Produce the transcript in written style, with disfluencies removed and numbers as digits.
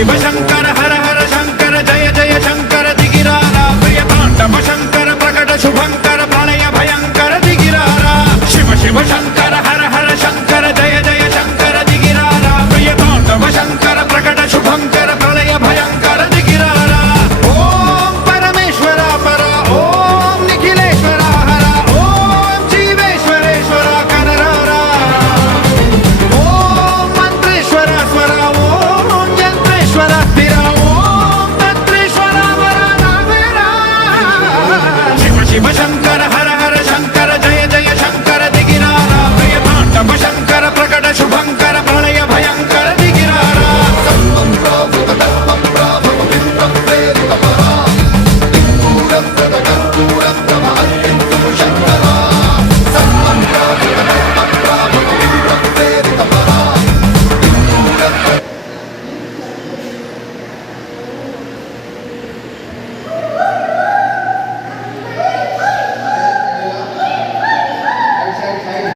शिव शंकर हर हर शंकर जय जय शंकर दिगिरारा प्रिय तांडव शंकर प्रकट शुभंकर प्रणय भयंकर दिगिरारा शिव शिव शंकर